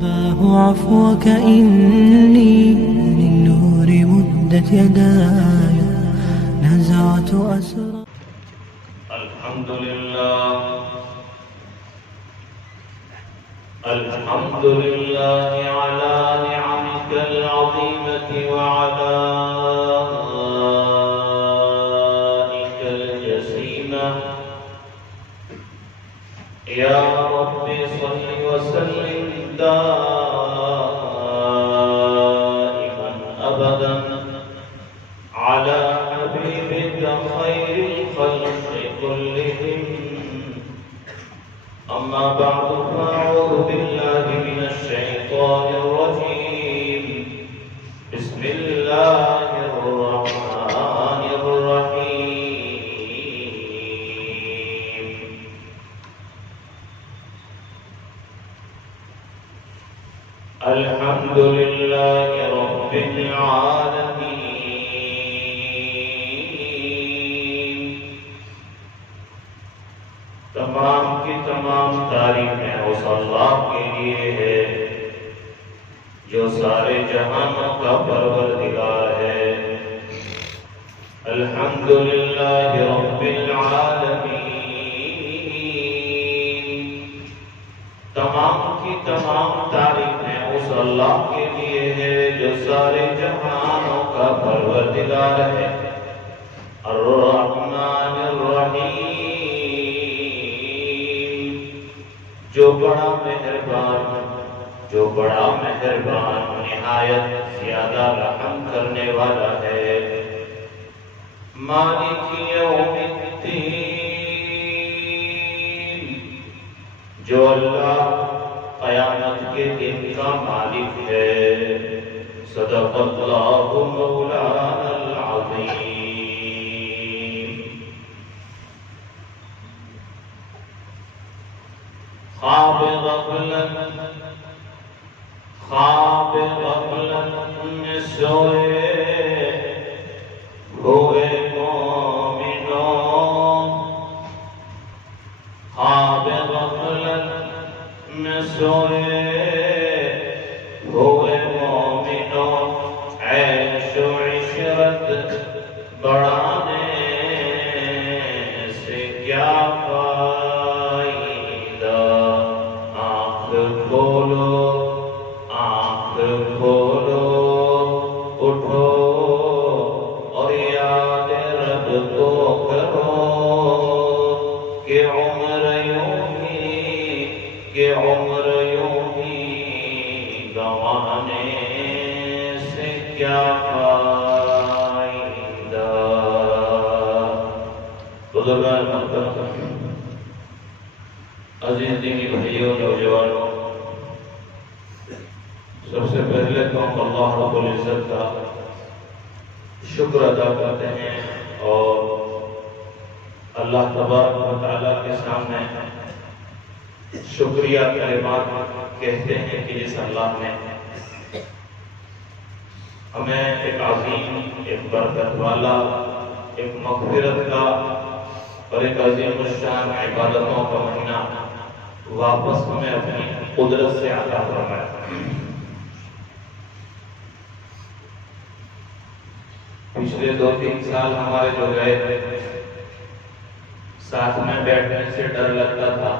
أباه عفوك إني للنور مدت يداي نزعت أسرى. الحمد لله على نعمك العظيمة وعلى آلائك الجسيمة. يا رب صل وسلم دائما أبدا على حبيبك خير الخلق كلهم. أما بعد فأعوذ بالله من الشيطان الرجيم. بسم الله الرحمن الرحيم. الحمد لله رب العالمين. تمام کی تمام تعریفیں اس اللہ کے لیے ہے جو سارے جہانوں کا پروردگار ہے. الحمدللہ رب العالمین. تمام کی تمام تعریفیں اس اللہ کے لیے ہے جو سارے جہانوں کا پروردگار ہے. الرحمن الرحیم. جو بڑا مہربان نہایت زیادہ رحم کرنے والا ہے. مالک یوم الدین. جو اللہ قیامت کے دن کا مالک ہے. صدق اللہ مولانا العظیم. خواب غفلت میں سوئے ہوئے مومنوں. خواب غفلت میں سوئے ہوئے مومنوں. عیش و عشرت بڑھانے سے کیا فائدہ. آنکھ کھولو اٹھو اور یاد رب کو کرو کہ عمر یوں ہی گنوانے سے کیا فائدہ. بزرگان محترم، عزیز دینی بھائیوں، نوجوانوں، سب سے پہلے تو ہم اللہ رب العزت کا شکر ادا کرتے ہیں اور اللہ تبارک و تعالیٰ کے سامنے شکریہ کلمات کہتے ہیں کہ جس اللہ نے ہمیں ایک عظیم، ایک برکت والا، ایک مغفرت کا اور ایک عظیم الشان عبادتوں کا مہینہ واپس ہمیں اپنی قدرت سے عطا فرمایا. پچھلے 2-3 سال ہمارے جو گئے تھے، ساتھ میں بیٹھنے سے ڈر لگتا تھا.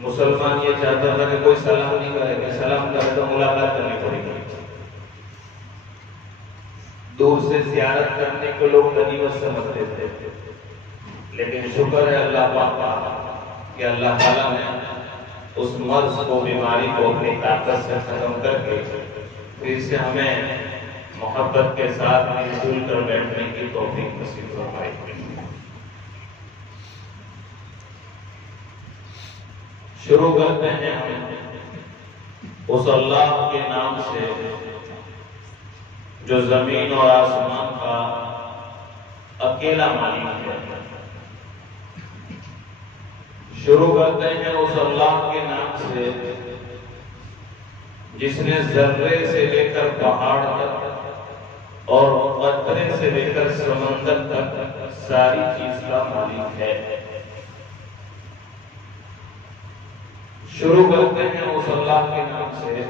مسلمان یہ چاہتا تھا کہ کوئی سلام نہیں کرے گا، سلام کرے تو ملاقات کرنی پڑے گی. دور سے زیارت کرنے کو لوگ غنیمت سمجھتے تھے. لیکن شکر ہے اللہ پاک کا کہ اللہ تعالیٰ نے اس مرض کو، بیماری کو اپنی طاقت سے ختم کر کے پھر سے ہمیں محبت کے ساتھ مل جل کر بیٹھنے کی توفیق نصیب فرمائی. شروع کرتے ہیں اس اللہ کے نام سے جو زمین اور آسمان کا اکیلا مالک ہے. شروع کرتے ہیں اس اللہ کے نام سے جس نے ذرے سے لے کر پہاڑ تک اور قطرے سے لے کر سمندر تک ساری چیز کا مالک ہے. شروع کرتے ہیں اس اللہ کے نام سے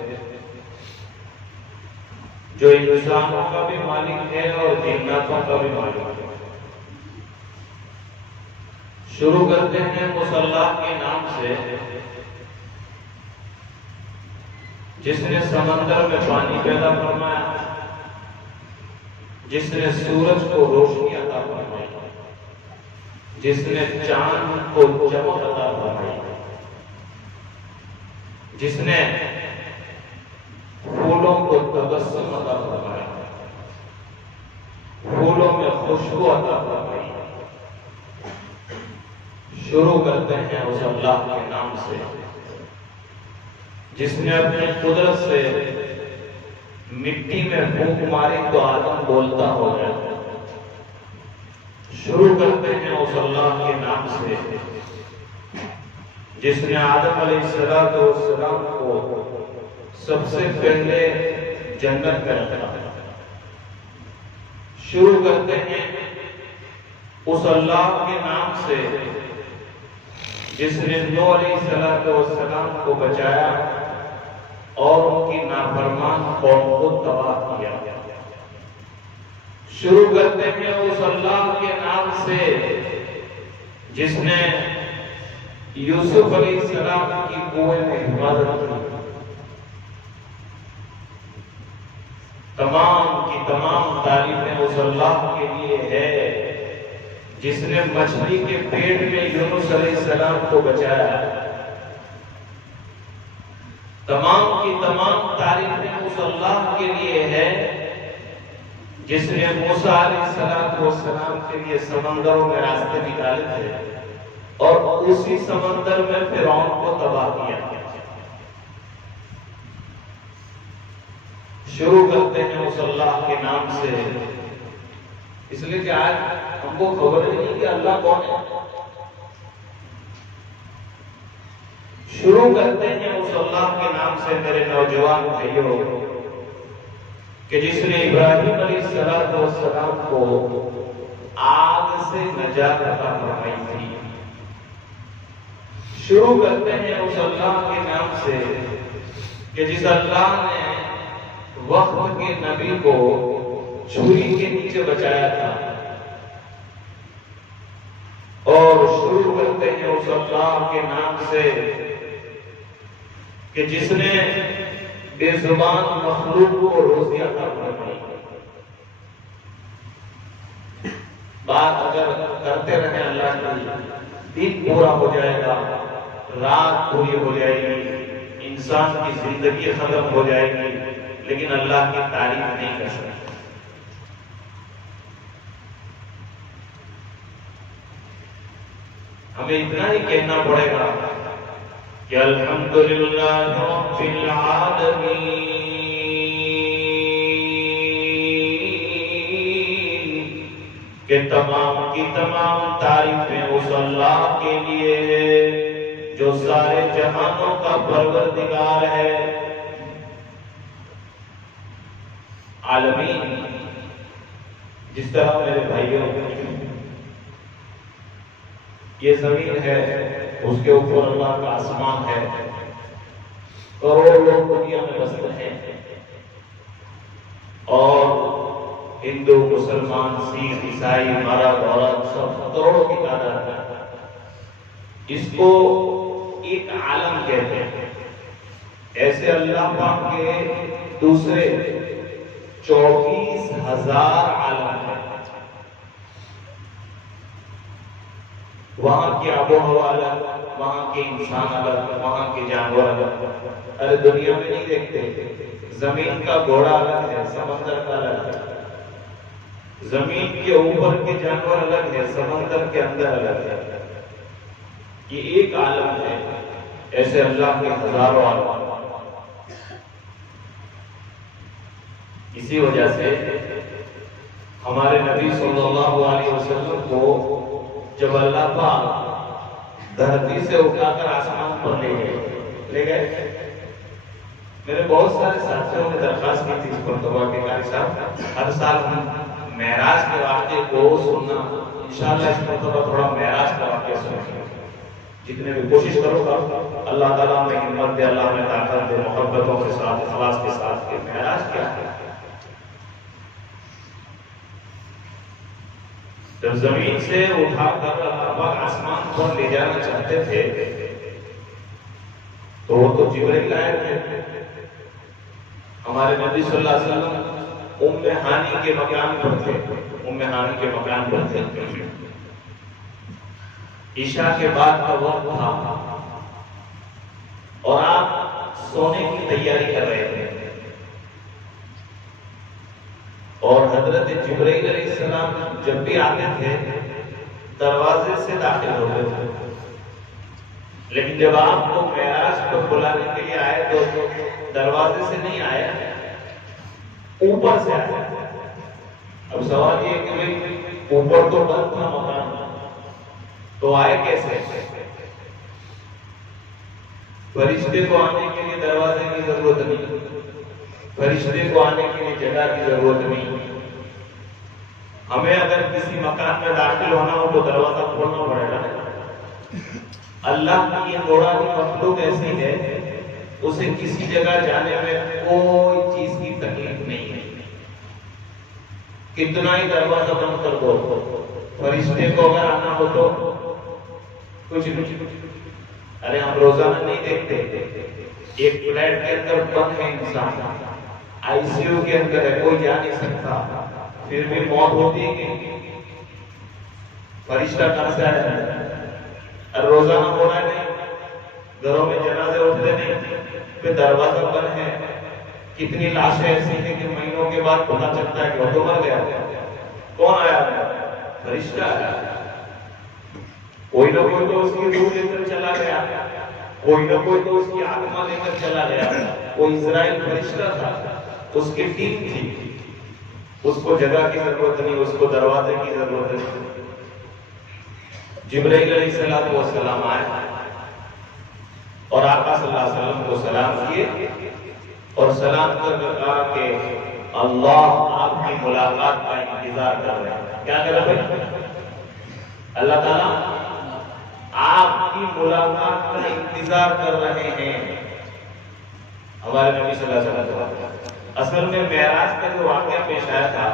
جو انسانوں کا بھی مالک ہے اور جناتوں کا بھی مالک ہے۔ شروع کرتے ہیں اس اللہ کے نام سے جس نے سمندر میں پانی پیدا فرمایا، جس نے سورج کو روشنی عطا فرمائی، جس نے چاند کو چمک عطا فرمائی، جس نے پھولوں کو تبسم عطا فرمایا، پھولوں میں خوشبو عطا فرمائی۔ شروع کرتے ہیں اس اللہ کے نام سے جس نے اپنی قدرت سے مٹی میں پھونک ماری تو آدم بولتا ہو گیا۔ شروع کرتے ہیں اس اللہ کے نام سے جس نے آدم علیہ السلام کو سب سے پہلے جنت میں رکھا۔ شروع کرتے ہیں اس اللہ کے نام سے جس نے نوح علیہ السلام کو بچایا اور ان کی نافرمان قوم کو تباہ کیا۔ شروع کرتے ہیں اس اللہ کے نام سے جس نے یوسف علیہ السلام کی کنویں میں حفاظت کی۔ تمام کی تمام تعریفیں اس اللہ کے لیے ہے جس نے مچھلی کے پیٹ میں یونس علیہ السلام کو بچایا۔ تمام کی تمام تعریفیں اس اللہ کے لیے ہے جس نے موسیٰ علیہ السلام کے لیے سمندروں میں راستے نکالے تھے اور اسی سمندر میں فرعون کو تباہ کیا۔ شروع کرتے ہیں اس اللہ کے نام سے اس لیے کہ آج ہم کو خبر نہیں کہ اللہ کون ہے۔ شروع کرتے ہیں اس اللہ کے نام سے میرے نوجوان بھائیوں کہ جس نے ابراہیم علیہ السلام کو آگ سے نجات عطا فرمائی تھی۔ شروع کرتے ہیں اس اللہ کے نام سے کہ جس اللہ نے وقت کے نبی کو چھری کے نیچے بچایا تھا، اور شروع کرتے ہیں اس اللہ کے نام سے کہ جس نے بے زبان مخلوق کو روزی عطا فرمائی۔ بات اگر کرتے رہے اللہ کی، دن پورا ہو جائے گا، رات پوری ہو جائے گی، انسان کی زندگی ختم ہو جائے گی، لیکن اللہ کی تعریف نہیں کر سکتے۔ ہمیں اتنا ہی کہنا پڑے گا کہ الحمدللہ رب العالمین، کہ تمام کی تمام تعریفیں اس اللہ کے لیے ہے جو سارے جہانوں کا پروردگار ہے۔ عالمین، جس طرح میرے بھائیوں یہ زمین ہے، اس کے اوپر اللہ کا آسمان ہے، کروڑوں لوگ دنیا میں بستے ہیں، اور ہندو، مسلمان، سکھ، عیسائی، مرد، عورت، سب کروڑوں کی تعداد ہے۔ اس کو ایک عالم کہتے ہیں۔ ایسے اللہ پاک کے دوسرے 24,000 عالم ہیں۔ وہاں کی آب و ہوا الگ، وہاں کے انسان الگ، وہاں کے جانور الگ۔ ارے دنیا میں نہیں دیکھتے، زمین کا گھوڑا الگ ہے، سمندر کا الگ ہے، زمین کے اوپر کے جانور الگ ہے، سمندر کے اندر الگ ہے۔ یہ ایک عالم ہے، ایسے اللہ کے ہزاروں عالم۔ اسی وجہ سے ہمارے نبی صلی اللہ علیہ وسلم کو جب اللہ پاک دھرتی سے اٹھا کر آسمان پر لے گئے، میرے بہت سارے ساتھیوں نے درخواست کی تھی اس مرتبہ کہ قاری صاحب ہر سال ہم معراج کے واقعے کو سننا، انشاءاللہ اس مرتبہ تھوڑا معراج کا واقعہ سنیں۔ جتنے بھی کوشش کرو گا اللہ تعالیٰ میں ہمت دے، اللہ میں طاقت دے، محبتوں کے ساتھ، اخلاص کے ساتھ کہ معراج کیا ہے؟ جب زمین سے اٹھا کر اللہ پاک آسمان پر لے جانا چاہتے تھے تو وہ تو جبرائیل آئے تھے. ہمارے نبی صلی اللہ علیہ وسلم ام ہانی کے مکان پر تھے، ام ہانی کے مکان پر تھے. عشاء کے بعد کا وقت تھا اور آپ سونے کی تیاری کر رہے تھے اور حضرت جبرائیل علیہ السلام جب بھی آتے تھے دروازے سے داخل ہوتے تھے، لیکن جب آپ کو معراج پر بلانے کے لیے آئے تو دروازے سے نہیں آئے، اوپر سے آئے. اب سوال یہ کہ بھئی اوپر تو بند تھا مکان، تو آئے کیسے؟ فرشتے کو آنے کے لیے دروازے کی ضرورت نہیں، فرشتے کو آنے کے لیے جگہ کی ضرورت نہیں. ہمیں اگر کسی مکان میں داخل ہونا ہو تو دروازہ کھولنا پڑے گا. اللہ کی یہ نورانی مخلوق ایسی ہے، اسے کسی جگہ جانے میں کوئی چیز کی تکلیف نہیں ہے. کتنا ہی دروازہ بند کر دو، فرشتے کو اگر آنا ہو تو کچھ نہیں. ارے ہم روزانہ نہیں دیکھتے ایک فلیٹ کے اندر بند ہے انسان، آئی سی یو کے اندر ہے، کوئی جا نہیں سکتا، پھر بھی موت ہوتی ہے کہ فرشتہ کہاں سے آیا ہے؟ روزانہ ہو رہا ہے نہیں، گھروں میں جنازے اٹھتے نہیں، پھر دروازہ بند ہے. کتنی لاشیں ایسی ہیں کہ مہینوں کے بعد پتہ چلتا ہے کہ وہ تو مر گیا. کون آیا ہے؟ فرشتہ آیا. کوئی نہ کوئی تو اس کی روح لے کر چلا گیا، کوئی نہ کوئی تو اس کی آتما لے کر چلا گیا. وہ اسرائیل فرشتہ تھا، اس کی ٹیم تھی، اس کو جگہ کی ضرورت نہیں، اس کو دروازے کی ضرورت نہیں. جبرائیل علیہ السلام آئے اور آقا صلی اللہ علیہ وسلم کو سلام کیے اور سلام کر کہا کہ اللہ آپ کی ملاقات کا انتظار کر رہے ہیں. کیا کہہ رہا ہے؟ اللہ تعالیٰ آپ کی ملاقات کا انتظار کر رہے ہیں. ہمارے نبی صلی اللہ علیہ وسلم اصل میں معراج کا جو واقعہ پیش آیا تھا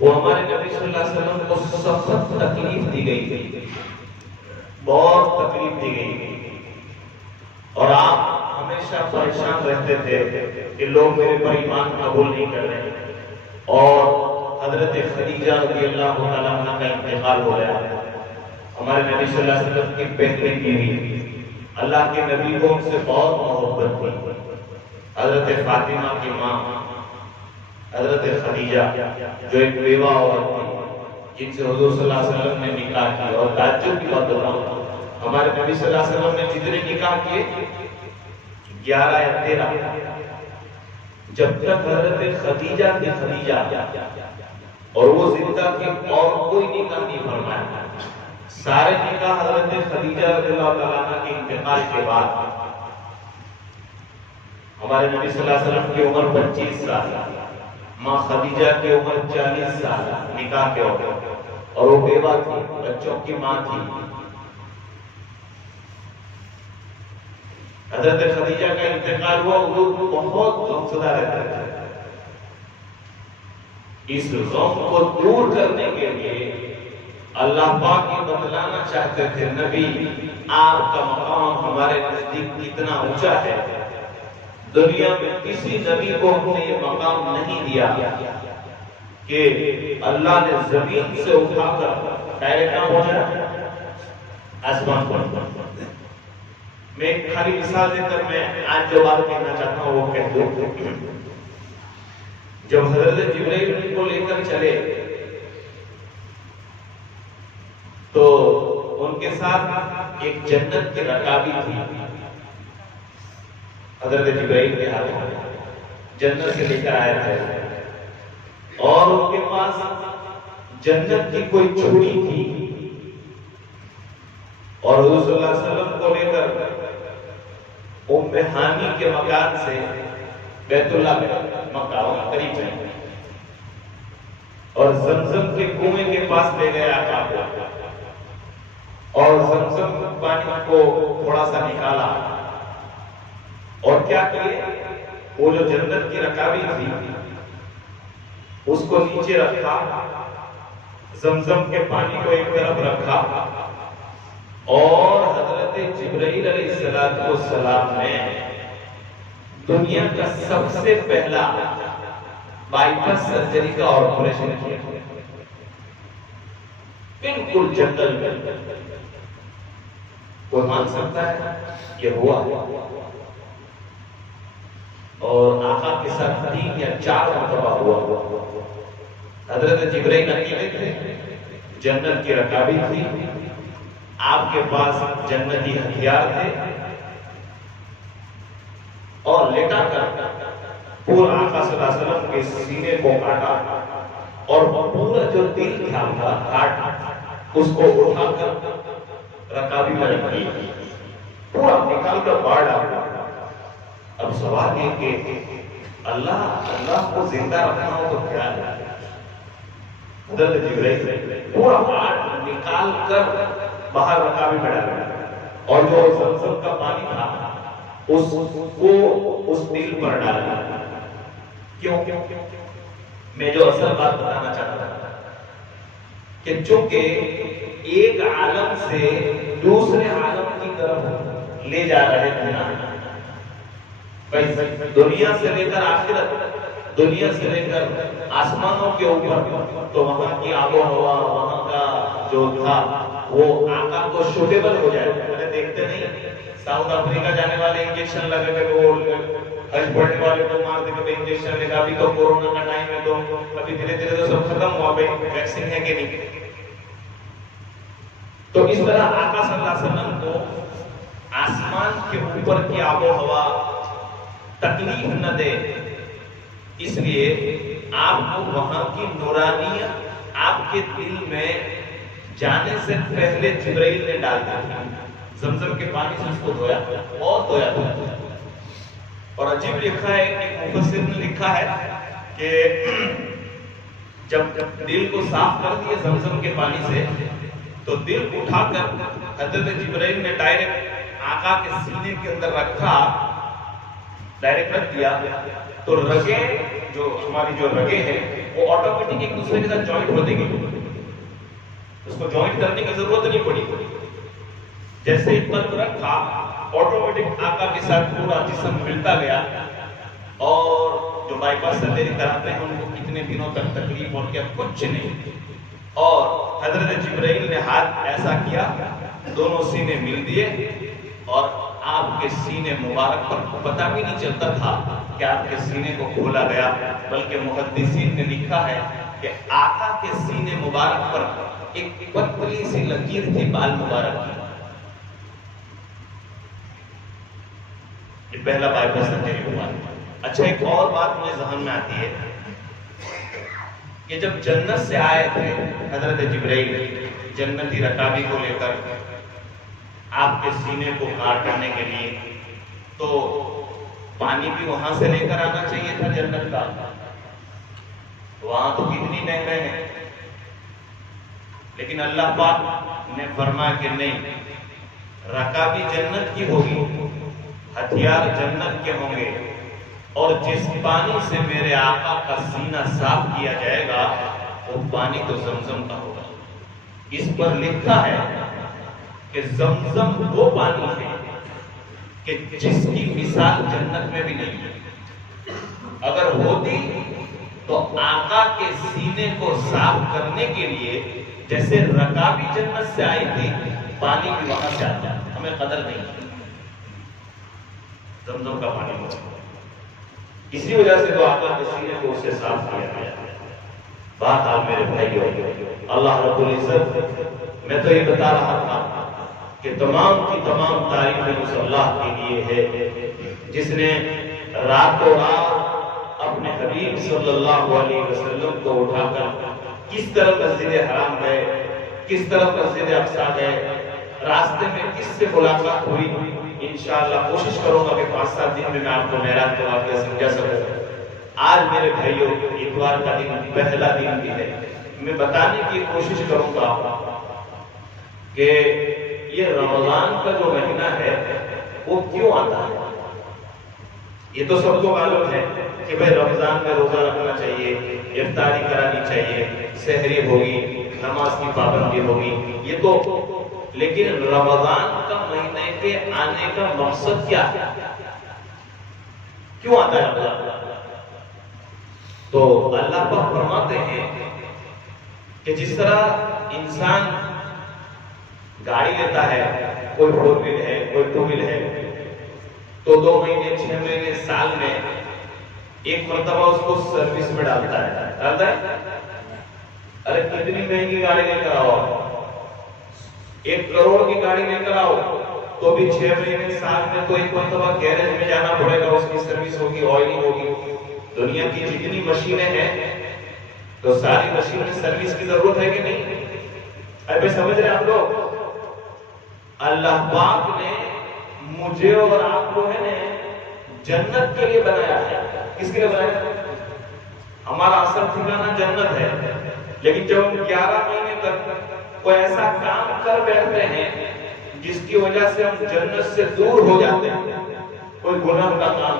وہ ہمارے نبی صلی اللہ علیہ وسلم کو سخت تکلیف دی گئی تھی، بہت تکلیف دی گئی تھی، اور آپ ہمیشہ پریشان رہتے تھے کہ لوگ میرے پر ایمان قبول نہیں کر رہے. اور حضرت خدیجہ رضی اللہ تعالیٰ عنہ کا انتقال ہو گیا. ہمارے نبی صلی اللہ علیہ وسلم کی بہترین بیوی، اللہ کے نبی کو ان سے بہت محبت تھی. حضرت فاطمہ کی ماں حضرت خدیجہ جو ایک بیوہ عورت تھی جن سے حضور صلی اللہ علیہ وسلم نے نکاح کیا. اور تعجب کی بات بتا رہا ہوں، ہمارے نبی صلی اللہ علیہ وسلم نے جتنے نکاح کیے 11 یا 13، جب تک حضرت خدیجہ تھی خدیجہ اور وہ زندہ تھی اور کوئی نکاح نہیں فرمایا. سارے نکاح حضرت خدیجہ رضی اللہ تعالیٰ عنہ کے انتقال کے بعد. ہمارے نبی صلی اللہ علیہ وسلم کی عمر 25 سال، ماں خدیجہ کی عمر 40 سال نکاح کے وقت، اور وہ بیوہ تھی، بچوں کی ماں تھی. حضرت خدیجہ کا انتقال ہوا، حضور بہت غمزدہ رہتے تھے. اس غم کو دور کرنے کے لیے اللہ پاک یہ بتلانا چاہتے تھے نبی آپ کا مقام ہمارے نزدیک کتنا اونچا ہے. دنیا میں کسی نبی کو ہم نے یہ مقام نہیں دیا کہ اللہ نے زمین سے اٹھا کر ڈائریکٹ نہ پہنچا آسمان پر. میں ایک خالی مثال دے کر میں آج جو بات کہنا چاہتا ہوں وہ کہہ دوں. جب حضرت جبرائیل کو لے کر چلے تو ان کے ساتھ ایک جنت کی رکابی تھی. حضرت جبرائیل کے ہاتھ میں جنت سے لے کر آیا تھا اور ان کے پاس جنت کی کوئی چھڑی تھی اور حضور صلی اللہ علیہ وسلم کو لے کر ام ہانی کے مکان سے بیت اللہ میں مکہ قریب ہے اور زمزم کے کنویں کے پاس لے گئے آقا کو. اور زمزم پانی کو تھوڑا سا نکالا اور کیا کیے، وہ جو جنت کی رکابی تھی اس کو نیچے رکھا، زمزم کے پانی کو ایک طرف رکھا، اور حضرت جبرائیل علیہ السلام نے دنیا کا سب سے پہلا بائی پاس سرجری کا آپریشن کیا، بالکل جنگل میں۔ کوئی مان سکتا ہے یہ ہوا؟ اور آقا کے ساتھ 3 یا 4 مرتبہ ہوا۔ حضرت جبرائیل اکیلے تھے، جنت کی رکابی تھی، آپ کے پاس جنتی ہتھیار تھے، اور لیٹا کر پورا آقا صلی اللہ علیہ وسلم کے سینے کو کاٹا، اور پورا جو دل تھا ہارٹ، اس کو اٹھا کر رکابی میں رکھ دیا، پورا نکال کر باہر ڈالا۔ اب سوال یہ کہ اللہ کو زندہ رکھنا ہو تو کیا ہے؟ حضرت جبرائیل پورا ہارٹ نکال کر باہر رکابی میں ڈالا، اور جو زمزم کا پانی تھا اس کو اس دل پر ڈالا۔ کیوں؟ میں جو اصل بات بتانا چاہتا ہوں کہ چونکہ ایک عالم سے دوسرے عالم کی طرف لے جا رہے تھے نا، دنیا سے لے کر آخرت، دنیا سے لے کر آسمانوں کے اوپر، تو وہاں کی آب و ہوا، وہاں کا جو تھا وہ آقا کو سوٹیبل ہو جائے۔ دیکھتے نہیں ساؤتھ افریقہ جانے والے انجیکشن لگے گئے، وہ حج پڑھنے والے کو مار دے کے انجیکشن لگا، ابھی تو کورونا کا ٹائم ہے تو ابھی دھیرے دھیرے تو سب ختم ہوا، ویکسین ہے کہ نہیں۔ تو اس طرح آقا صلی اللہ علیہ وسلم کو آسمان کے اوپر کی آب و ہوا تکلیف نہ دے، اس لیے آپ کو وہاں کی نورانیت آپ کے دل میں جانے سے پہلے جبرائیل نے ڈال دیا، زمزم کے پانی سے اس کو دھویا، اور دھویا تھا۔ اور عجیب لکھا ہے کہ مفسر نے لکھا ہے کہ جب دل کو صاف کر دیے زمزم کے پانی سے، تو دل اٹھا کر حضرت جبرائیل نے ڈائریکٹ آقا کے سینے کے اندر رکھا، ڈائریکٹ رکھ دیا، تو رگیں جو ہماری جو رگیں ہیں وہ آٹومیٹک ایک دوسرے کے ساتھ جوائنٹ ہوتے گئے، اس کو جوائنٹ کرنے کی ضرورت نہیں پڑی۔ جیسے ایک قلب رکھا، آٹومیٹک آقا کے ساتھ پورا جسم ملتا گیا، اور جو بائی پاس سرجری کراتے ہیں ان کو کتنے دنوں تک تکلیف اور کیا کچھ نہیں۔ اور حضرت جبرائیل نے ہاتھ ایسا کیا، دونوں سینے مل دیے، اور آپ کے سینے مبارک پر پتہ بھی نہیں چلتا تھا کہ آپ کے سینے کو کھولا گیا، بلکہ محدثین نے لکھا ہے کہ آقا کے سینے مبارک پر ایک پتلی سی لکیر تھی بال مبارک کی۔ یہ پہلا بائی پاس سرجری ہوا۔ اچھا، ایک اور بات مجھے ذہن میں آتی ہے کہ جب جنت سے آئے تھے حضرت جبرائیل جنتی رکابی کو لے کر آپ کے سینے کو کاٹنے کے لیے، تو پانی بھی وہاں سے لے کر آنا چاہیے تھا جنت کا، وہاں تو کتنی نہریں ہیں، لیکن اللہ پاک نے فرمایا کہ نہیں، رکابی جنت کی ہوگی، ہتھیار جنت کے ہوں گے، اور جس پانی سے میرے آقا کا سینہ صاف کیا جائے گا وہ پانی تو زمزم کا ہوگا۔ اس پر لکھا ہے کہ زمزم وہ پانی ہے کہ جس کی مثال جنت میں بھی نہیں ہے، اگر ہوتی تو آقا کے سینے کو صاف کرنے کے لیے جیسے رکابی جنت سے آئی تھی، پانی بھی وہاں سے آتا، ہمیں قدر نہیں ہے زمزم کا پانی ہوتا، اسی وجہ سے تو آقا کے سینے کو اس سے صاف کیا گیا۔ بات آپ میرے بھائیو، اللہ رب العزت، میں تو یہ بتا رہا تھا کہ تمام کی تمام تعریفیں اس اللہ کے لیے ہے جس نے راتوں رات اپنے حبیب صلی اللہ علیہ وسلم کو اٹھا کر کس طرح مسجد حرام گئے، کس طرح مسجد اقصی گئے، راستے میں کس سے ملاقات ہوئی۔ انشاءاللہ کوشش کروں گا کہ 5-7 دن میں آپ کو معراج کا واقعہ سمجھا سکوں۔ آج میرے بھائیوں اتوار کا دن پہلا دن بھی ہے، میں بتانے کی کوشش کروں گا کہ یہ رمضان کا جو مہینہ ہے وہ کیوں آتا ہے؟ یہ تو سب کو معلوم ہے کہ بھائی رمضان میں روزہ رکھنا چاہیے، افطاری کرانی چاہیے، سحری ہوگی، نماز کی پابندی ہوگی، یہ تو، لیکن رمضان کا مہینے کے آنے کا مقصد کیا ہے؟ کیوں آتا ہے رمضان؟ تو اللہ پاک فرماتے ہیں کہ جس طرح انسان گاڑی لیتا ہے، کوئی 4 وہیل ہے، کوئی 2 وہیل ہے، تو 2 مہینے، 6 مہینے، سال میں ایک مرتبہ اس کو سروس میں ڈالتا ہے۔ ارے کتنی مہنگی گاڑی لے کر آؤ، 1 کروڑ کی گاڑی لے کر آؤ تو بھی 6 مہینے، سال میں تو ایک مرتبہ گیرج میں جانا پڑے گا، اس کی سروس ہوگی، آئلنگ ہوگی۔ دنیا کی جتنی مشینیں ہیں تو ساری مشین میں سروس کی ضرورت ہے کہ نہیں؟ ابھی سمجھ رہے ہیں آپ لوگ؟ اللہ پاک نے مجھے اور آپ کو ہے جنت کے لیے بنایا ہے۔ کس کے لیے بنایا ہے؟ ہمارا اصل ٹھکانہ جنت ہے، لیکن جب ہم 11 مہینے تک کوئی ایسا کام کر بیٹھتے ہیں جس کی وجہ سے ہم جنت سے دور ہو جاتے ہیں، کوئی گناہ کا کام،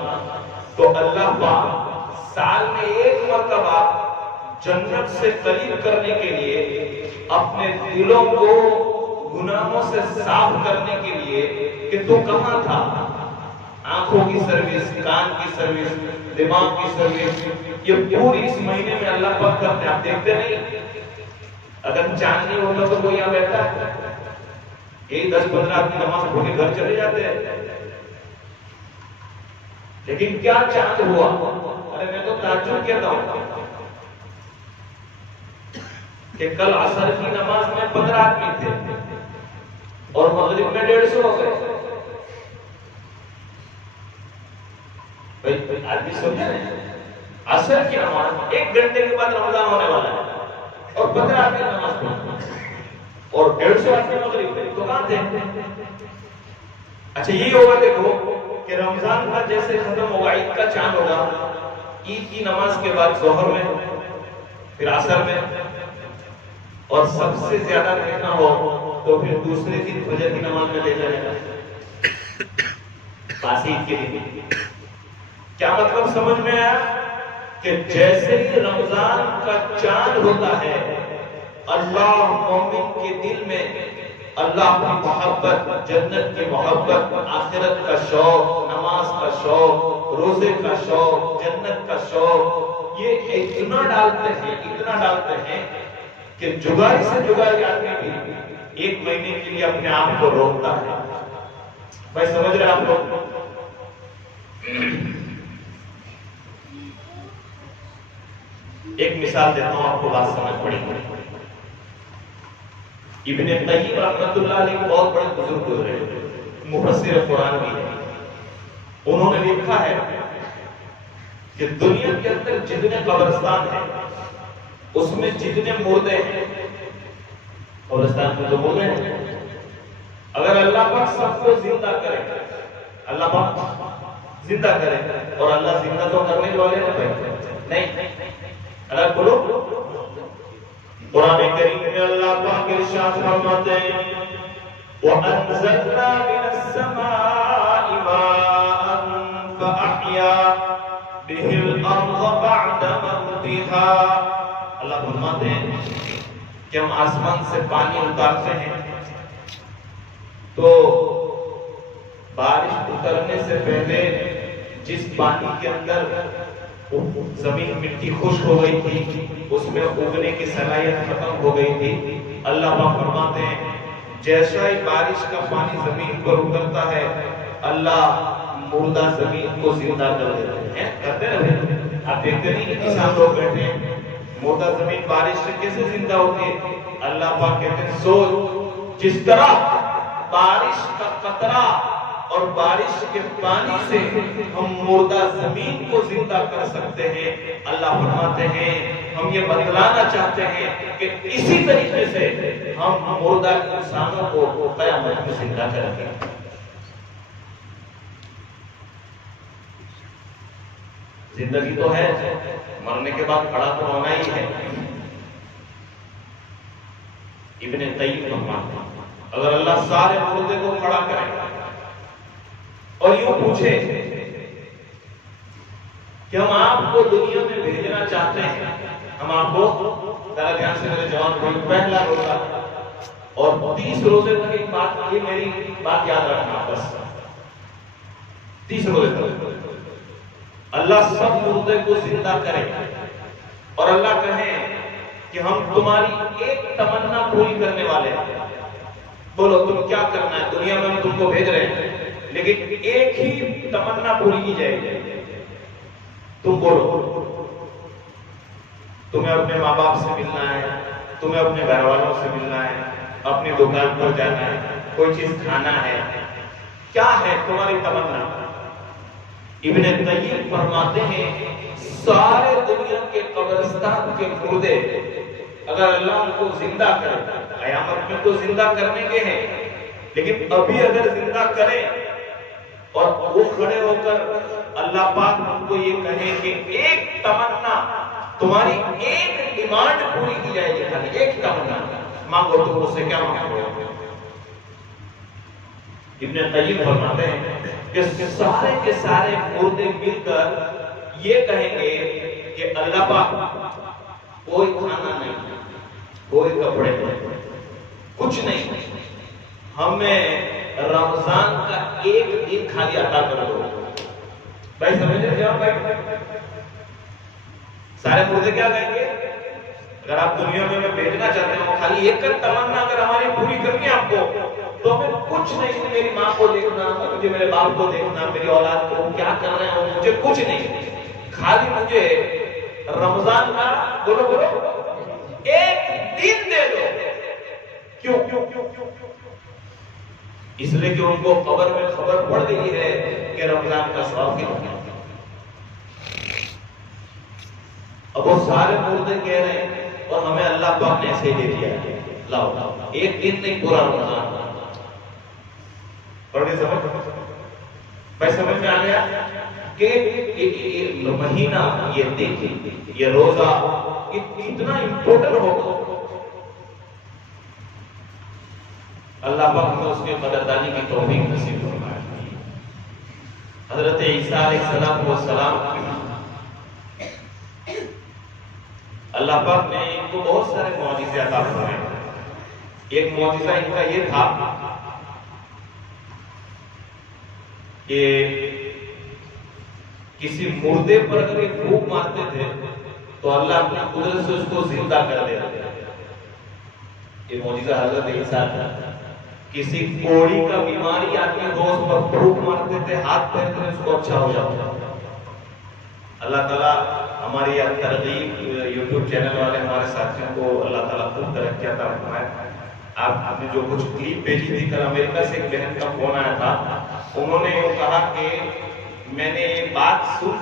تو اللہ پاک سال میں ایک مرتبہ جنت سے قریب کرنے کے لیے، اپنے دلوں کو گناہوں سے صاف کرنے کے لیے کہ تو کہاں تھا، آنکھوں کی سروس، کان کی سروس، دماغ کی سروس، یہ پوری اس مہینے میں اللہ پاک کرتے ہیں۔ آپ دیکھتے نہیں، اگر چاند نہیں ہوتا تو کوئی یہاں بیٹھتا ہے؟ یہی 10-15 آدمی نماز پڑھ کے گھر چلے جاتے ہیں، لیکن کیا چاند ہوا؟ ارے میں تو تعجب کہتا ہوں کہ کل عصر کی نماز میں 15 آدمی تھے اور مغرب میں 150 ہو گئے۔ آدمی سمجھا نہیں، عصر کی نماز 1 گھنٹے کے بعد رمضان ہونے والا ہے اور 15 آدمی نماز پڑھتے اور 150 آدمی مغرب میں، تو کہاں تھے؟ اچھا یہی ہوگا، دیکھو کہ رمضان کا جیسے ختم ہوگا، عید کا چاند ہوگا، عید کی نماز کے بعد ظہر میں، پھر عصر میں، اور سب سے زیادہ دیکھنا ہو تو پھر دوسرے دن فجر کی نماز میں لے جائے گا، خاص عید کے دن۔ کیا مطلب سمجھ میں آیا؟ کہ جیسے ہی رمضان کا چاند ہوتا ہے، اللہ مومن کے دل میں اللہ کی محبت، جنت کی محبت، آخرت کا شوق، نماز کا شوق، روزے کا شوق، جنت کا شوق، یہ اتنا ڈالتے ہیں کہ جگاری سے جگاری آدمی بھی 1 مہینے کے لیے اپنے آپ کو روکتا ہے۔ بھائی سمجھ رہے آپ لوگ؟ ایک مثال دیتا ہوں، آپ کو بات سمجھ پڑے گی۔ ابن قیم رحمۃ اللہ علیہ بہت بڑے بزرگ گزرے، مفسر قرآن بھی ہے۔ انہوں نے لکھا ہے کہ دنیا کے اندر جتنے قبرستان ہیں، اس میں جتنے مردے ہیں، قبرستان میں جو مردے ہیں، اگر اللہ پاک سب کو زندہ کرے، اللہ پاک زندہ کرے، اور اللہ زندہ تو کرنے والے نہیں، اگر بولو قرآن کریم میں اللہ پاک ارشاد فرماتے ہیں وَأَنزَلْنَا مِنَ السَّمَاءِ مَاءً فَأَحْيَا بِهِ الْأَرْضَ بَعْدَ مَوْتِهَا۔ اللہ فرماتے ہیں کہ ہم آسمان سے پانی اتارتے ہیں تو بارش اترنے سے پہلے جس پانی کے اندر زمین مٹی خشک ہو گئی تھی، اس میں اگنے کی صلاحیت ختم ہو گئی تھی، اللہ پاک فرماتے ہیں جیسا ہی بارش کا پانی زمین پر اترتا ہے، اللہ مردہ زمین کو زندہ کر دیتے ہیں۔ کرتے رہے، آپ دیکھتے نہیں کہ کسان لوگ بیٹھے ہیں، مردہ زمین بارش سے کیسے زندہ ہوتی ہے؟ اللہ پاک کہتے ہیں سوچ، جس طرح بارش کا قطرہ اور بارش کے پانی سے ہم مردہ زمین کو زندہ کر سکتے ہیں، اللہ فرماتے ہیں ہم یہ بتلانا چاہتے ہیں کہ اسی طریقے سے ہم مردہ انسانوں کو قیامت میں زندہ کریں گے۔ زندگی تو ہے، مرنے کے بعد کھڑا تو ہونا ہی ہے۔ ابن قیم فرماتے ہیں اگر اللہ سارے مردے کو کھڑا کرے اور یوں پوچھے کہ ہم آپ کو دنیا میں بھیجنا چاہتے ہیں، ہم آپ کو ذرا دھیان سے میرے جوان کو پہلا روزہ اور 30 روزے تک ایک بات، یہ میری بات یاد رکھنا، بس 30 روزے تک اللہ سب مردے کو زندہ کرے اور اللہ کہے کہ ہم تمہاری ایک تمنا پوری کرنے والے ہیں، بولو تم کیا کرنا ہے، دنیا میں ہم تم کو بھیج رہے ہیں لیکن ایک ہی تمنا پوری کی جائے گی، تم بولو، تمہیں اپنے ماں باپ سے ملنا ہے، تمہیں اپنے گھر والوں سے ملنا ہے، اپنی دکان پر جانا ہے، کوئی چیز کھانا ہے، کیا ہے تمہاری تمنا؟ ابن قیم فرماتے ہیں سارے دنیا کے قبرستان کے مردے اگر اللہ ان کو زندہ کرے، قیامت میں تو زندہ کرنے کے ہیں لیکن ابھی اگر زندہ کرے اور وہ کھڑے ہو کر اللہ پاک ان کو یہ کہے کہ ایک تمنا، تمہاری ایک ڈیمانڈ پوری کی جائے گی، خالی ایک تمنا مانگو، تم مجھ سے کیا مانگو؟ ابن قیم فرماتے ہیں کہ سارے کے سارے مردے مل کر یہ کہیں گے کہ اللہ پاک کوئی کھانا نہیں، کوئی کپڑے نہیں، کچھ نہیں، ہمیں رمضان کا ایک دن خالی عطا کر دو۔ بھائی سمجھ رہے جواب؟ بھائی سارے مردے کیا کہیں گے؟ اگر آپ دنیا میں بھیجنا چاہتے ہیں خالی ایک تمنا اگر ہماری پوری کرنی ہے آپ کو تو ہمیں کچھ نہیں، میری ماں کو دیکھنا، مجھے میرے باپ کو دیکھنا، میری اولاد کو کیا کر رہے ہیں مجھے کچھ نہیں، خالی مجھے رمضان کا بولو ایک دن دے دو۔ کیوں؟ اس لیے کہ ان کو قبر میں خبر پڑ گئی ہے کہ رمضان کا ثواب کتنا ہے۔ اب وہ سارے مردے کہہ رہے ہیں اور ہمیں اللہ پاک نے ایسے دے دیا ہے، لاؤ ایک دن نہیں پورا رمضان۔ پڑھ کے سمجھ بھائی سمجھ میں آ گیا کہ یہ مہینہ، یہ دن، یہ روزہ اتنا امپورٹنٹ ہوگا، اللہ پاک نے اس کے قدردانی کی توفیق نصیب فرمائے۔ حضرت عیسیٰ علیہ السلام اللہ پاک نے ان کو بہت سارے معجزے عطا فرمائے۔ ایک معجزہ ان کا یہ تھا کہ کسی مردے پر اگر ایک پھونک مارتے تھے تو اللہ اپنی قدرت سے اس کو زندہ کر دیتا تھا۔ یہ معجزہ حضرت عیسیٰ تھا۔ کسی کوڑی کا بیماری آدمی ہو اس پر پھونک مارتے تھے، ہاتھ پیر سے اس کو اچھا ہو جاتا تھا۔ اللہ تعالیٰ ہماری ترغیب یوٹیوب چینل والے ہمارے ساتھیوں کو اللہ تعالیٰ خوب ترقی عطا فرمائے۔ آپ نے جو کچھ کلپ بھیجی تھی، کل امریکہ سے ایک بہن کا فون آیا تھا، انہوں نے یہ کہا کہ میں نے یہ بات سن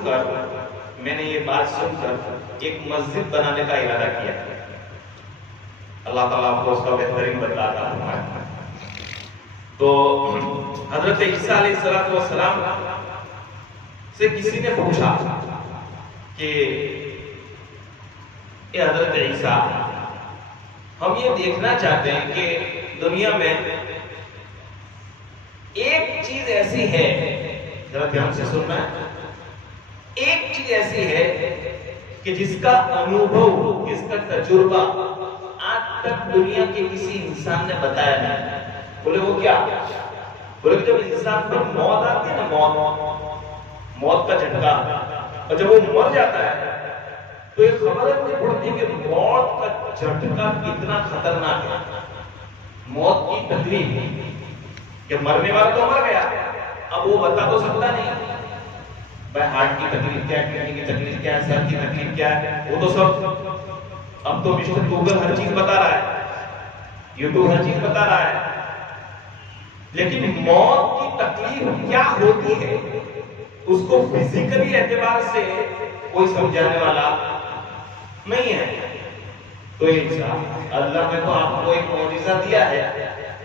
کر ایک مسجد بنانے کا ارادہ کیا۔ اللہ تعالیٰ آپ کو اس کا بہترین بدلہ عطا فرمائے۔ تو حضرت عیسیٰ علیہ السلام سے کسی نے پوچھا کہ اے حضرت عیسیٰ، ہم یہ دیکھنا چاہتے ہیں کہ دنیا میں ایک چیز ایسی ہے، ذرا دھیان سے سننا ہے، ایک چیز ایسی ہے کہ جس کا انوبھو، جس کا تجربہ آج تک دنیا کے کسی انسان نے بتایا نہیں۔ بولے وہ کیا؟ بولے کہ جب انسان پر موت آتی ہے نا، موت کا جھٹکا، اور جب وہ مر جاتا ہے تو یہ خبر نہیں پڑتی کہ موت کا جھٹکا کتنا خطرناک ہے، موت کی تکلیف کہ مرنے والا تو مر گیا، اب وہ بتا تو سکتا نہیں بھائی ہارٹ کی تکلیف کیا ہے، کڈنی کی تکلیف کیا ہے، سر کی تکلیف کیا ہے، وہ تو سب اب تو مسٹر گوگل ہر چیز بتا رہا ہے، یوٹیوب ہر چیز بتا رہا ہے، لیکن موت کی تکلیف کیا ہوتی ہے اس کو فزیکلی اعتبار سے کوئی سمجھانے والا نہیں ہے۔ تو انسان اللہ نے تو آپ کو ایک معجزہ دیا ہے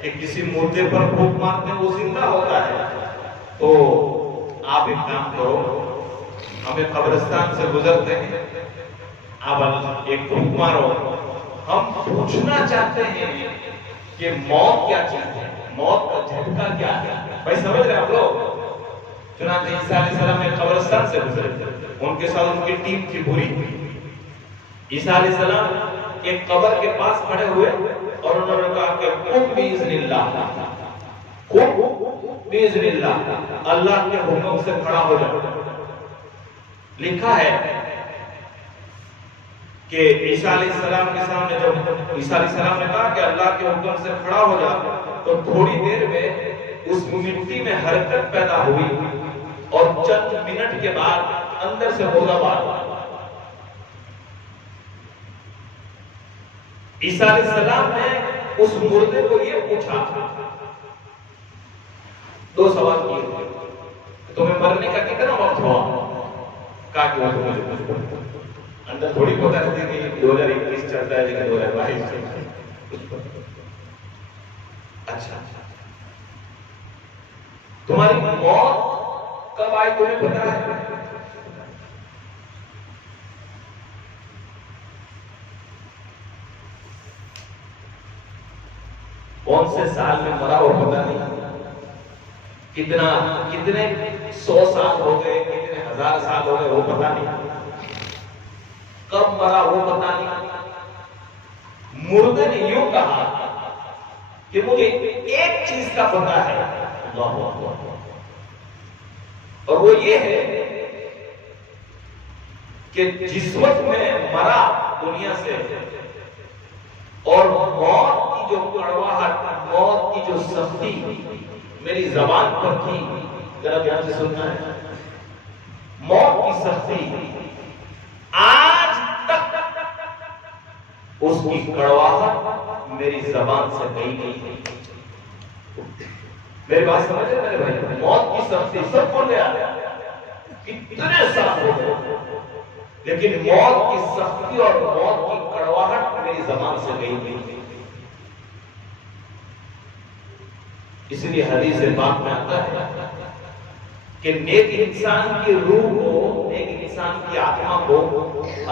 کہ کسی مردے پر پھونک مارتے وہ زندہ ہوتا ہے، تو آپ ایک کام کرو، ہمیں قبرستان سے گزرتے ہیں، آپ ایک پھونک مارو، ہم پوچھنا چاہتے ہیں کہ موت کیا چیز ہے، موت کا جھٹکا کیا ہے. بھائی سمجھ رہے آپ لوگ؟ چنانچہ عیسیٰ علیہ السلام ایک قبرستان سے گزرے، ان کے ساتھ ان کی ٹیم تھی پوری. عیسیٰ علیہ السلام ایک قبر کے پاس کھڑے ہوئے اور انہوں نے کہا کہ قم بِإِذْنِ اللَّهِ، قم بِإِذْنِ اللَّهِ، اللہ کے حکم سے کھڑا ہو جا. لکھا ہے کہ عیسیٰ علیہ السلام کے سامنے جب عیسیٰ علیہ السلام نے کہا کہ اللہ کے حکم سے کھڑا ہو جا، تو تھوڑی دیر میں اس مٹی میں حرکت پیدا ہوئی اور چند منٹ کے بعد اندر سے مردہ بار. عیسیٰ علیہ السلام نے اس مردے کو یہ پوچھا، دو سوال کیے، تمہیں مرنے کا کتنا وقت ہوا؟ کہا کہ وہ اندر تھوڑی پتہ رہتی کہ 2021 چلتا ہے لیکن 2022 چلتا ہے. اچھا تمہاری موت کب آئی تمہیں پتا ہے؟ کون سے سال میں مرا وہ پتا نہیں، کتنے 100 سال ہو گئے، کتنے 1000 سال ہو گئے وہ پتا نہیں، کب مرا وہ پتا نہیں. مردے نے یوں کہا کہ مجھے ایک چیز کا پتا ہے، اللہ اکبر، اور وہ یہ ہے کہ جس وقت میں مرا دنیا سے اور موت کی جو کڑواہٹ، موت کی جو سختی میری زبان پر تھی، ذرا دھیان سے سننا ہے، موت کی سختی آج تک اس کی کڑواہٹ میری زبان سے گئی نہیں. میری بات سمجھ رہے میرے بھائی؟ موت کی سختی سب بول رہے کتنے سال ہو گئے، لیکن موت کی سختی اور موت کی کڑواہٹ میری زبان سے گئی نہیں. اس لیے حدیث پاک میں آتا ہے کہ نیک انسان کی روح کو، نیک انسان کی آتما کو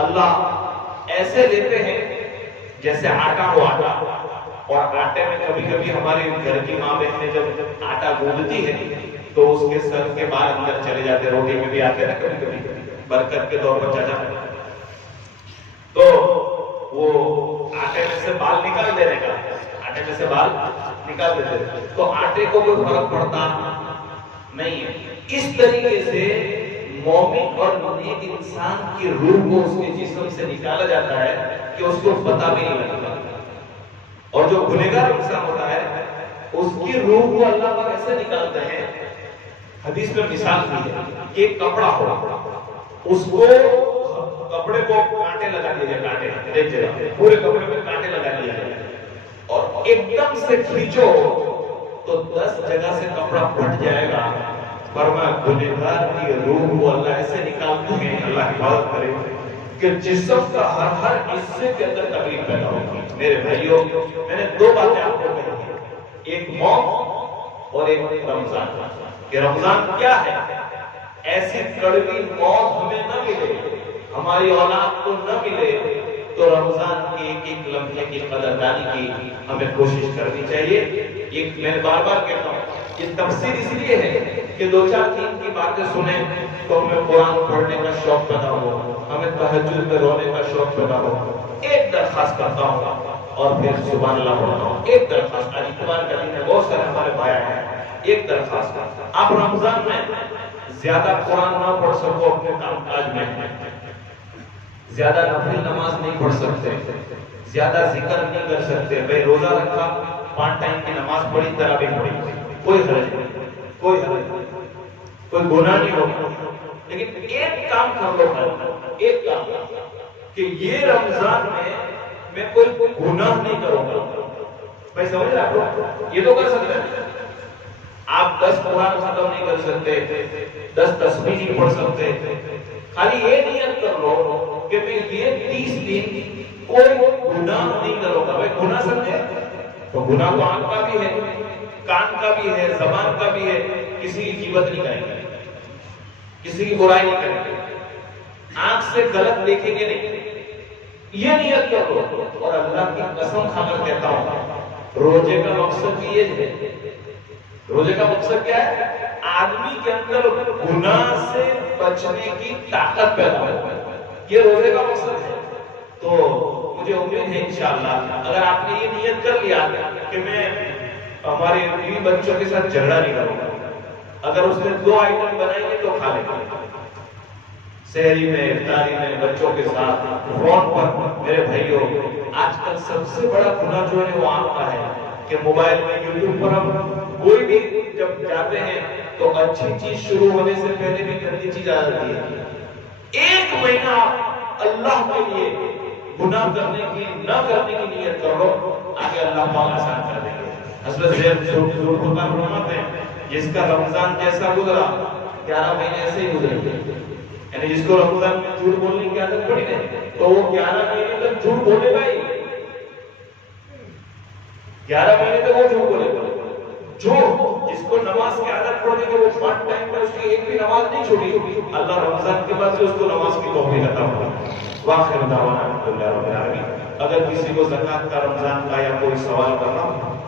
اللہ ایسے لیتے ہیں جیسے آٹا ہو آٹا. اور آٹے میں کبھی کبھی ہماری گھر کی ماں بہنیں جب آٹا گوندتی ہے تو اس کے سر کے بال اندر چلے جاتے، روٹی میں بھی آتے نا کبھی کبھی برکت کے طور پر چاچا، تو وہ آٹے میں سے بال نکال دینے کا، آٹے میں سے بال نکال دیتے، تو آٹے کو کوئی فرق پڑتا نہیں ہے. اس طریقے سے مومن اور نیک انسان کی روح کو اس کے جسم سے نکالا جاتا ہے کہ اس کو پتہ بھی نہیں لگتا. اور جو گنہگار انسان ہوتا ہے اس کی روح کو اللہ پاک ایسے نکالتے ہیں، حدیث میں مثال دی ہے کہ ایک کپڑا ہو، اس کو کپڑے کو کانٹے لگا دیے جائے، کانٹے ایک جگہ پورے کپڑے میں کانٹے لگا دیے جائے اور ایک دم سے کھینچو تو 10 جگہ سے کپڑا پھٹ جائے گا. فرمایا گنہگار کی روح کو اللہ ایسے نکالتے ہیں، اللہ حفاظت کرے، کہ جسم کا ہر حصے کے اندر تکلیف پیدا ہوگی. میرے بھائیوں، میں نے 2 باتیں آپ کو کہی، ایک موت اور ایک رمضان. کہ رمضان کیا ہے؟ ایسی کڑوی موت ہمیں نہ ملے، ہماری اولاد کو نہ ملے، تو رمضان کی ایک ایک لمحے کی قدردانی کی ہمیں کوشش کرنی چاہیے. ایک میں بار بار کہتا ہوں، یہ تفسیر اس لیے ہے کہ 2-4-3 کی باتیں سنیں تو ہمیں قرآن پڑھنے کا شوق پیدا ہو، ہمیں تہجد میں رونے کا شوق پیدا ہو. ایک درخواست کرتا ہوں اور پھر سبحان اللہ پڑھتا ہوں. ایک درخواست، آج اتوار کا دن ہے، بہت سارے ہمارے بھائی ہیں، ایک درخواست، آپ رمضان میں زیادہ قرآن نہ پڑھ سکو، اپنے کام کاج میں زیادہ نفل نماز نہیں پڑھ سکتے، زیادہ ذکر نہیں کر سکتے، بھائی روزہ رکھا، 5 ٹائم کی نماز پڑھی، تراویح پڑھی، کوئی حرج نہیں، کوئی حرج نہیں، کوئی گناہ نہیں ہوگا. لیکن ایک کام کر لو، ایک کام کہ یہ رمضان میں کوئی گناہ نہیں کروں گا. بھائی سمجھ رہے آپ لوگ؟ یہ تو کر سکتے ہیں. آپ 10 قرآن ختم نہیں کر سکتے، 10 تسبیح نہیں پڑھ سکتے، خالی یہ نیت کر لو کہ میں یہ 30 دن کوئی گناہ نہیں کروں گا. بھائی گناہ سمجھے تو گناہ تو آنکھ کا بھی ہے، کان کا بھی ہے، زبان کا بھی ہے. کسی کی غیبت نہیں کریں گے، کسی کی برائی نہیں کریں گے، آنکھ سے غلط دیکھیں گے نہیں. یہ نیت کر لو. اور اللہ کی قسم کھا کر کہتا ہوں روزے کا مقصد بھی یہ ہے. روزے کا مقصد کیا ہے؟ آدمی کے اندر گناہ سے بچنے کی طاقت پیدا ہو. یہ روزے کا مقصد ہے. تو مجھے امید ہے انشاءاللہ اگر آپ نے یہ نیت کر لیا کہ میں ہمارے بیوی بچوں کے ساتھ جھگڑا نہیں کروں گا، اگر اس نے 2 آئٹم بنائیں گے تو کھا لیں گے. سحری میں، افطاری میں بچوں کے ساتھ فون پر. میرے بھائیوں، آج کل سب سے بڑا گناہ جو ہے وہ آپ کا ہے کہ موبائل میں یوٹیوب پر ہم کوئی بھی جب جاتے ہیں تو اچھی چیز شروع ہونے سے پہلے بھی گندی چیز آ جاتی ہے. 1 مہینہ اللہ کے لیے گناہ کرنے کی نہ کرنے کی نیت کرو، آگے اللہ پاک آسان کر دیں گے. حضرت زید فرماتے ہیں جس کا رمضان جیسا گزرا 11 مہینے ایسے ہی گزرے. یعنی جس کو رمضان میں جھوٹ بولنے کی عادت پڑی ہے تو وہ 11 مہینے تک جھوٹ بولے گا ہی. 11 مہینے تک وہ جھوٹ بولے گا. جو جس کو نماز کی عادت پڑ گئی وہ 5 ٹائم میں اس کی ایک بھی نماز نہیں چھوڑی، اللہ رمضان کے بعد سے اس کو نماز کی توفیق عطا فرمائے. واخر دعوانا الحمدللہ رب العالمین. اگر کسی کو زکات کا، رمضان کا یا کوئی سوال کرنا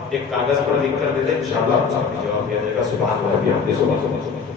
ایک کاغذ پر لکھ کر دے دیں، انشاءاللہ آپ سب کو جواب دیا جائے گا. سبحان اللہ.